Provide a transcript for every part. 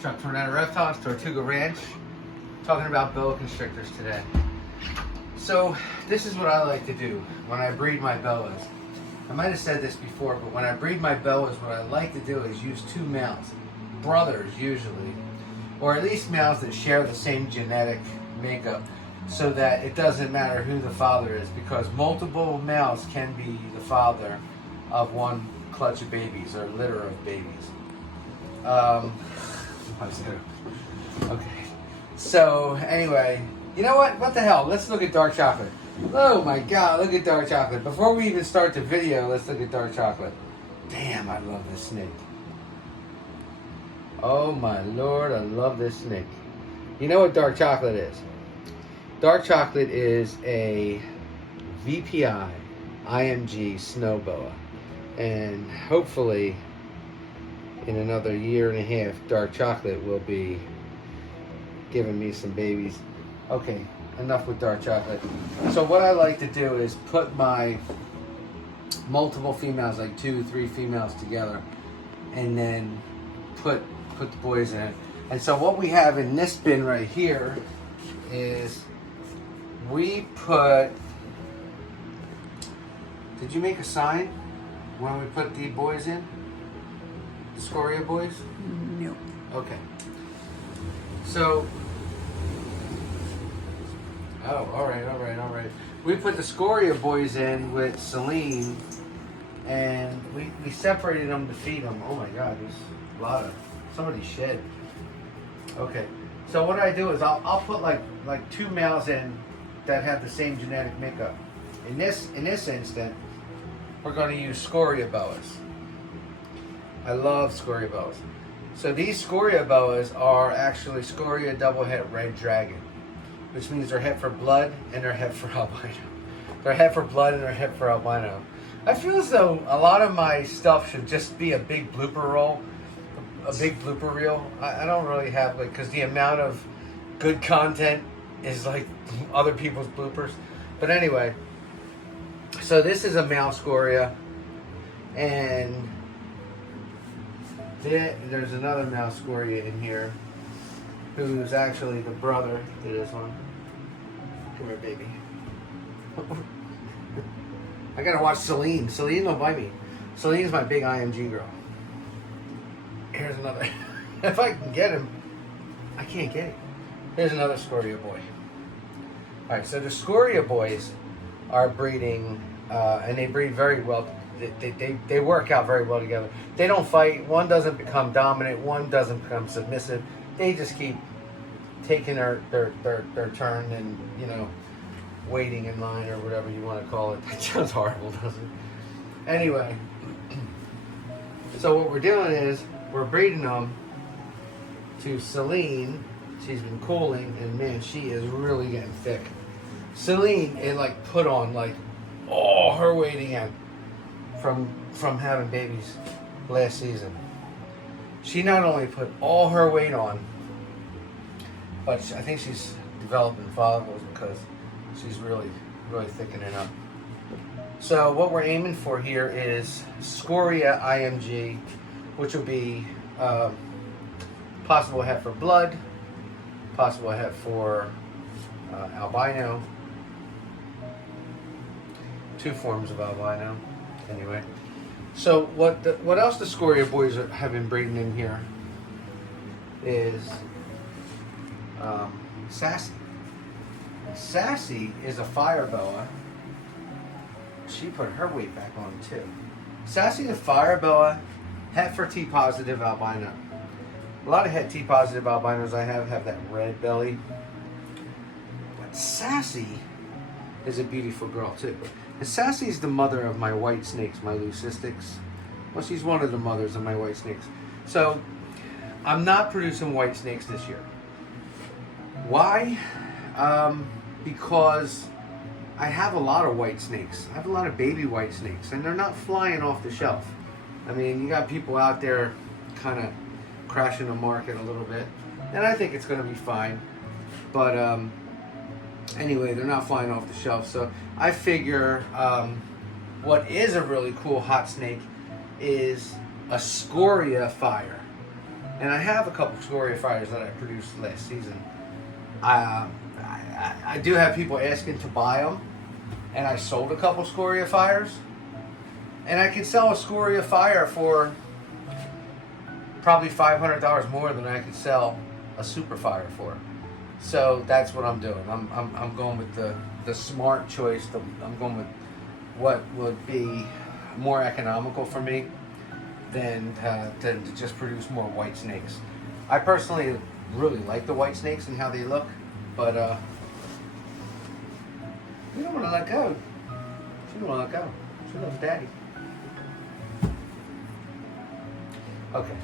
Chuck from Tornado Reptiles, Tortuga Ranch, talking about boa constrictors today. So this is what I like to do when I breed my boas. I might have said this before, but when I breed my boas, what I like to do is use two males, brothers usually, or at least males that share the same genetic makeup, so that it doesn't matter who the father is, because multiple males can be the father of one clutch of babies or litter of babies. Okay. So anyway, you know what? What the hell? Let's look at dark chocolate. Oh my God! Look at dark chocolate. Before we even start the video, let's look at dark chocolate. Damn, I love this snake. Oh my Lord, I love this snake. You know what dark chocolate is? Dark chocolate is a VPI IMG snow boa, and hopefully in another year and a half, dark chocolate will be giving me some babies. Okay, enough with dark chocolate. So what I like to do is put my multiple females, like 2-3 females together, and then put the boys in it. And so what we have in this bin right here is we put, did you make a sign when we put the boys in? The Scoria boys? No. Okay. So, oh, all right. We put the Scoria boys in with Celine, and we separated them to feed them. Oh my God, there's a lot of, somebody shed. Okay. So what I do is I'll put like two males in that have the same genetic makeup. In this instant, we're going to use Scoria boas. I love Scoria boas. So these Scoria boas are actually Scoria double het red dragon, which means they're het for blood and they're het for albino. They're het for blood and they're het for albino. I feel as though a lot of my stuff should just be a big blooper roll, a big blooper reel. I don't really have, like, because the amount of good content is like other people's bloopers. But anyway, so this is a male Scoria, and there's another male Scoria in here who's actually the brother to this one. Come here, baby. I gotta watch Celine. Celine don't bite me. Celine's my big IMG girl. Here's another. If I can get him, I can't get him. Here's another Scoria boy. Alright, so the Scoria boys are breeding, and they breed very well. They work out very well together. They don't fight. One doesn't become dominant. One doesn't become submissive. They just keep taking their turn and, you know, waiting in line or whatever you want to call it. That sounds horrible, doesn't it? Anyway, so what we're doing is we're breeding them to Celine. She's been cooling, and man, she is really getting thick. Celine, it like put on like all her weight again from having babies last season. She not only put all her weight on, but I think she's developing follicles because she's really thickening up. So what we're aiming for here is Scoria IMG, which will be possible het for blood, possible het for albino, two forms of albino. Anyway, so what else the Scoria boys have been breeding in here is Sassy. Sassy is a fire boa. She put her weight back on too. Sassy the fire boa, het for T positive albino. A lot of het T positive albinos I have that red belly. But Sassy is a beautiful girl too. And Sassy's the mother of my white snakes, my leucistics. Well, she's one of the mothers of my white snakes. So I'm not producing white snakes this year. Why? Because I have a lot of white snakes. I have a lot of baby white snakes, and they're not flying off the shelf. I mean, you got people out there kind of crashing the market a little bit, and I think it's going to be fine. But anyway, they're not flying off the shelf. So I figure what is a really cool hot snake is a Scoria fire. And I have a couple Scoria fires that I produced last season. I do have people asking to buy them, and I sold a couple Scoria fires. And I could sell a Scoria fire for probably $500 more than I could sell a super fire for. So that's what I'm doing. I'm going with the smart choice. I'm going with what would be more economical for me than to just produce more white snakes. I personally really like the white snakes and how they look, but we don't want to let go. She don't want to let go. She loves daddy. Okay.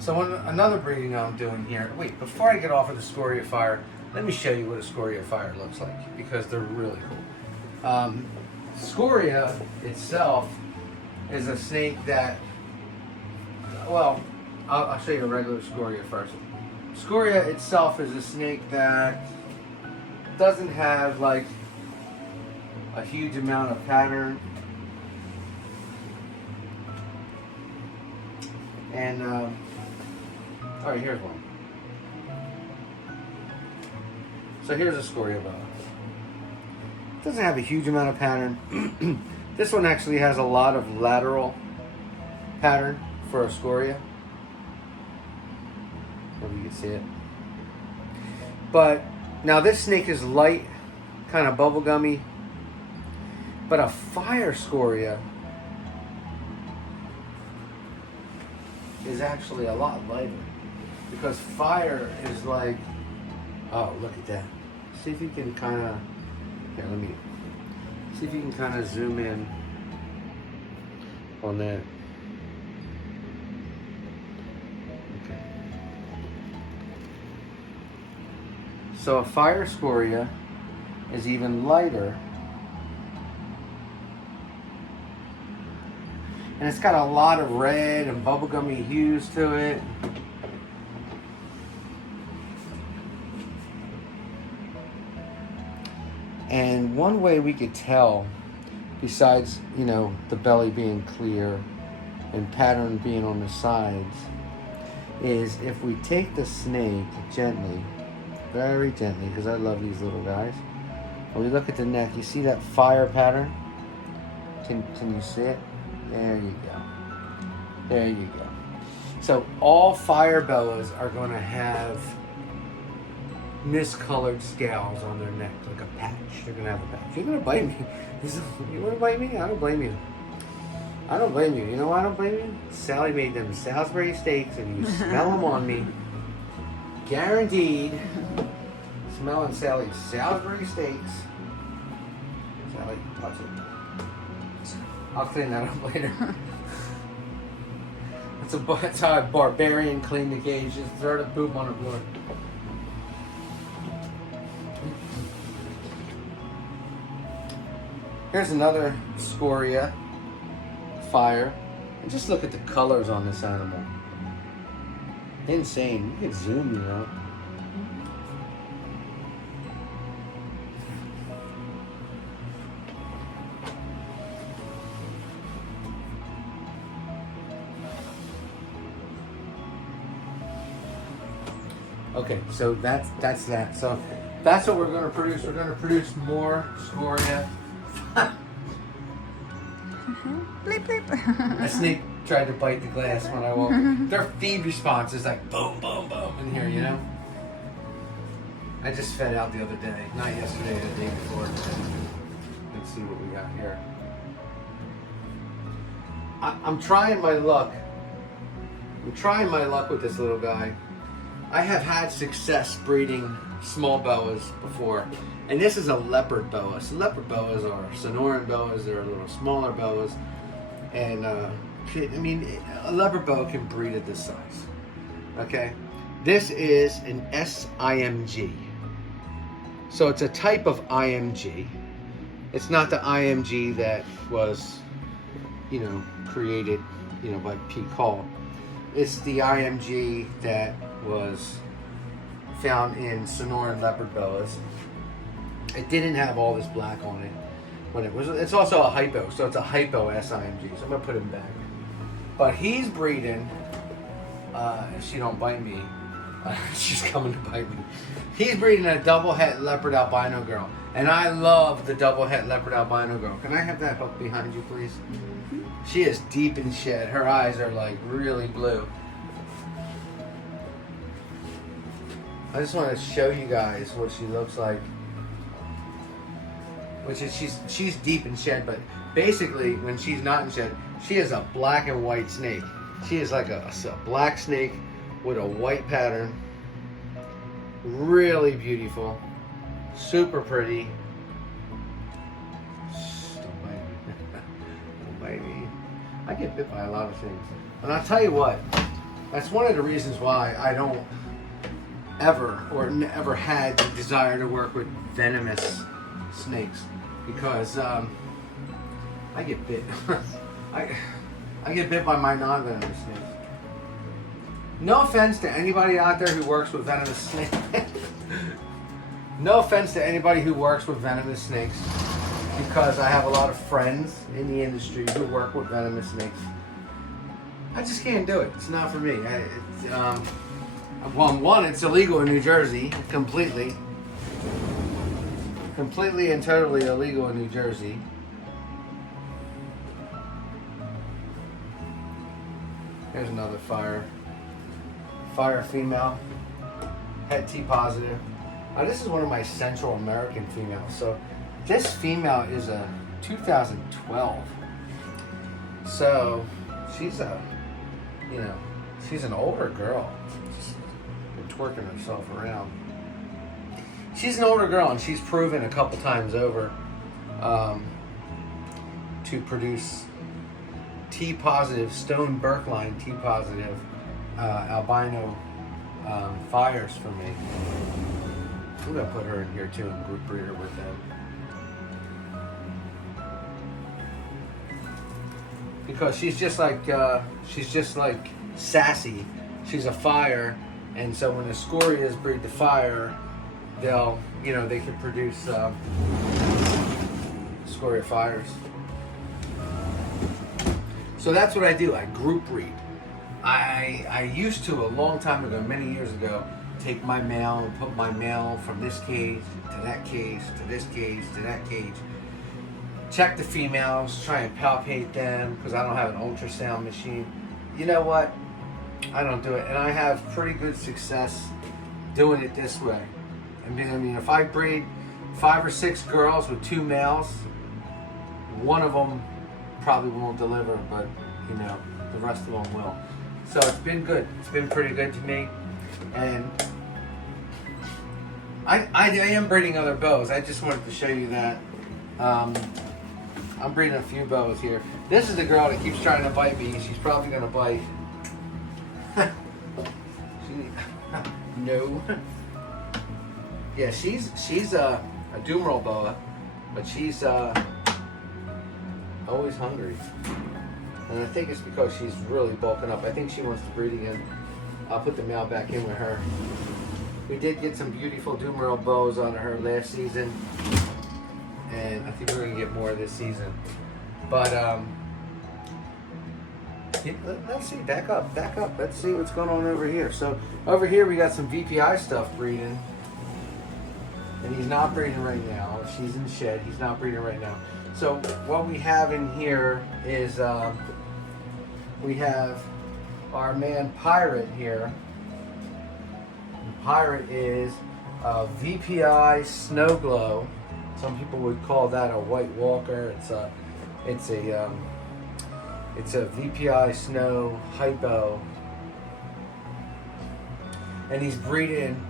So another breeding I'm doing here. Wait, before I get off of the Scoria fire, let me show you what a Scoria fire looks like, because they're really cool. Scoria itself is a snake that, well, I'll show you a regular Scoria first. Scoria itself is a snake that doesn't have like a huge amount of pattern. And, all right, here's one. So here's a Scoria boa. It doesn't have a huge amount of pattern. This one actually has a lot of lateral pattern for a Scoria. Hope you can see it. But now this snake is light, kind of bubblegummy. But a fire Scoria is actually a lot lighter, because fire is like, oh, look at that. See if you can kind of, here, let me see if you can kind of zoom in on that. Okay. So a fire Scoria is even lighter, and it's got a lot of red and bubblegummy hues to it. And one way we could tell, besides, you know, the belly being clear and pattern being on the sides, is if we take the snake gently, very gently, because I love these little guys, and we look at the neck, you see that fire pattern? Can you see it? There you go. There you go. So all fire boas are going to have miscolored scales on their neck, like a patch. They're going to have a patch. You're going to bite me. You want to bite me? I don't blame you. I don't blame you. You know why I don't blame you? Sally made them Salisbury steaks, and you smell them on me. Guaranteed. Smelling Sally's Salisbury steaks. Sally, watch it. I'll clean that up later. That's how a barbarian cleaned the cage. Just throw the poop on the floor. Here's another Scoria fire. And just look at the colors on this animal. Insane. You can zoom, you know. Okay, so that's that. So that's what we're going to produce. We're going to produce more Scoria. Bleep, bleep. A snake tried to bite the glass when I walked. Their feed response is like boom, boom, boom in here, you know? I just fed out the other day. Not yesterday, the day before. Let's see what we got here. I'm trying my luck. I'm trying my luck with this little guy. I have had success breeding small boas before, and this is a leopard boa. So leopard boas are Sonoran boas. They're a little smaller boas, and I mean, a leopard boa can breed at this size. Okay, this is an SIMG, so it's a type of IMG. It's not the IMG that was, you know, created, you know, by Pete Call. It's the IMG that was found in Sonoran leopard boas. It didn't have all this black on it when it was. It's also a hypo, so it's a hypo SIMG. So I'm gonna put him back. But he's breeding, if she don't bite me, she's coming to bite me. He's breeding a double het leopard albino girl. And I love the double het leopard albino girl. Can I have that hook behind you, please? She is deep in shed. Her eyes are like really blue. I just want to show you guys what she looks like. Which is she's deep in shed, but basically when she's not in shed, she is a black and white snake. She is like a black snake with a white pattern. Really beautiful. Super pretty. Shh, don't bite me. Don't bite me. I get bit by a lot of things. And I'll tell you what, that's one of the reasons why I don't ever or never had the desire to work with venomous snakes. Because I get bit. I get bit by my non-venomous snakes. No offense to anybody out there who works with venomous snakes. No offense to anybody who works with venomous snakes, because I have a lot of friends in the industry who work with venomous snakes. I just can't do it. It's not for me. One, it's illegal in New Jersey, completely and totally illegal in New Jersey. Here's another fire female, het T positive. This is one of my Central American females. So this female is a 2012. So she's she's an older girl. Just twerking herself around. She's an older girl, and she's proven a couple times over to produce T positive, stone Berkline T positive albino fires for me. I'm gonna put her in here too and group breed her with them. Because she's just like sassy. She's a fire, and so when the Scorias breed the fire, they can produce Scoria fires. So that's what I do. I group breed. I used to, a long time ago, many years ago, take my male and put my male from this cage to that cage to this cage to that cage. Check the females, try and palpate them, because I don't have an ultrasound machine. You know what? I don't do it, and I have pretty good success doing it this way. I mean, if I breed 5 or 6 girls with 2 males, one of them probably won't deliver, but the rest of them will. So it's been good. It's been pretty good to me, and I am breeding other bows. I just wanted to show you that. I'm breeding a few bows here. This is the girl that keeps trying to bite me. She's probably gonna bite. No. Yeah, she's a Dumeral boa, but she's always hungry. And I think it's because she's really bulking up. I think she wants to breed again. I'll put the male back in with her. We did get some beautiful Dumeral bows on her last season, and I think we're gonna get more this season. But let's see, back up. Let's see what's going on over here. So over here we got some VPI stuff breeding, and he's not breeding right now. She's in shed. He's not breeding right now. So what we have in here is we have our man Pirate here. Pirate is a VPI Snow Glow. Some people would call that a White Walker. It's a VPI Snow Hypo, and he's breeding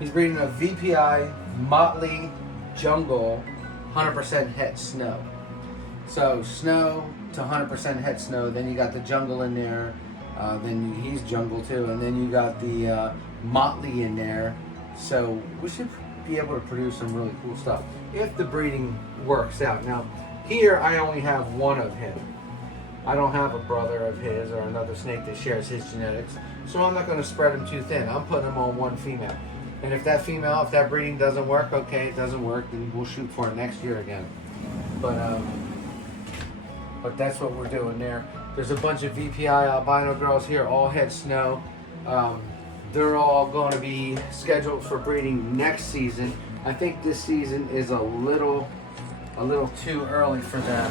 a VPI Motley Jungle 100% het snow. So snow to 100% het snow. Then you got the jungle in there. Then he's jungle too, and then you got the Motley in there. So we should be able to produce some really cool stuff if the breeding works out. Now here I only have one of him. I don't have a brother of his or another snake that shares his genetics, so I'm not going to spread him too thin. I'm putting him on one female. And if that breeding doesn't work, okay, it doesn't work, then we'll shoot for it next year again. But But that's what we're doing there. There's a bunch of VPI albino girls here, all head snow. They're all going to be scheduled for breeding next season. I think this season is a little too early for them.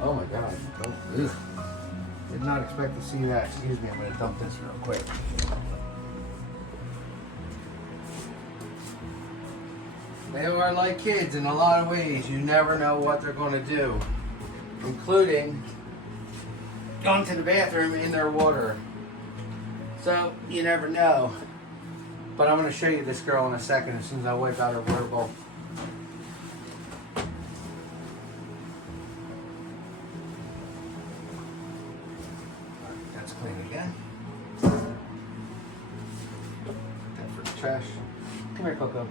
Oh my God! Oh, ugh. Did not expect to see that. Excuse me, I'm going to dump this real quick. They are like kids in a lot of ways. You never know what they're going to do, including going to the bathroom in their water. So you never know. But I'm going to show you this girl in a second as soon as I wipe out her water bowl. That's clean again. That for the trash. Come here, Coco.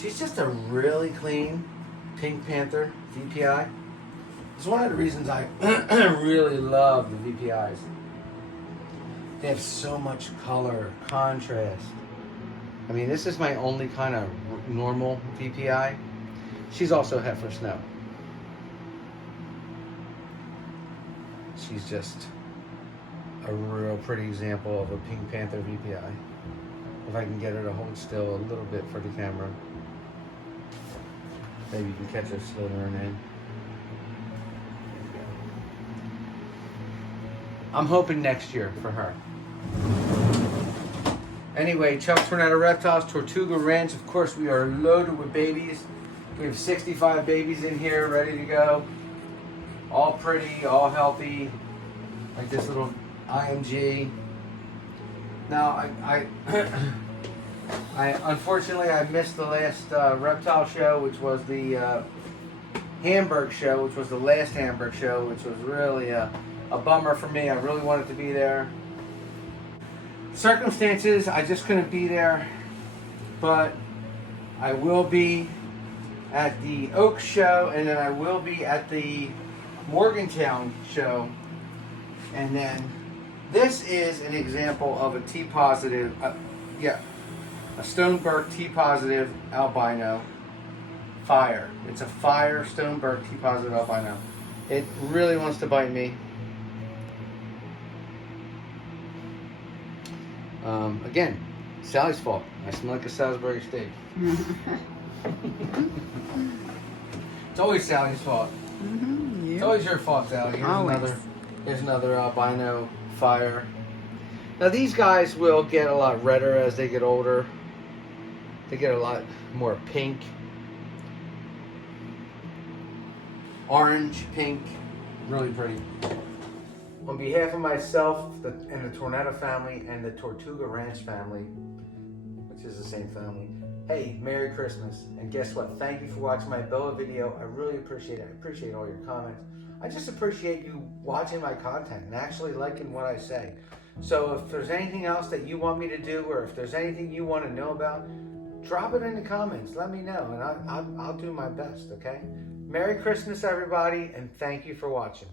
She's just a really clean Pink Panther VPI. It's one of the reasons I really love the VPIs. They have so much color, contrast. I mean, this is my only kind of normal VPI. She's also heifer snow. She's just a real pretty example of a Pink Panther VPI. If I can get her to hold still a little bit for the camera. Maybe you can catch her slithering in. I'm hoping next year for her. Anyway, Chuck Tornado Reptiles, Tortuga Ranch. Of course, we are loaded with babies. We have 65 babies in here ready to go. All pretty, all healthy. Like this little IMG. Now, I unfortunately I missed the last reptile show, which was the Hamburg show, which was the last Hamburg show, which was really a bummer for me. I really wanted to be there. Circumstances, I just couldn't be there, but I will be at the Oak show, and then I will be at the Morgantown show, and then this is an example of a T positive, a Stoneberg T positive albino fire. It's a fire Stoneberg T positive albino. It really wants to bite me. Again, Sally's fault. I smell like a Salisbury steak. It's always Sally's fault. Yeah. It's always your fault, Sally. Here's another albino fire. Now these guys will get a lot redder as they get older. They get a lot more pink. Orange, pink, really pretty. On behalf of myself and the Tornado family and the Tortuga Ranch family, which is the same family, hey, Merry Christmas. And guess what? Thank you for watching my Bella video. I really appreciate it. I appreciate all your comments. I just appreciate you watching my content and actually liking what I say. So if there's anything else that you want me to do, or if there's anything you want to know about, drop it in the comments. Let me know, and I'll do my best, okay? Merry Christmas, everybody, and thank you for watching.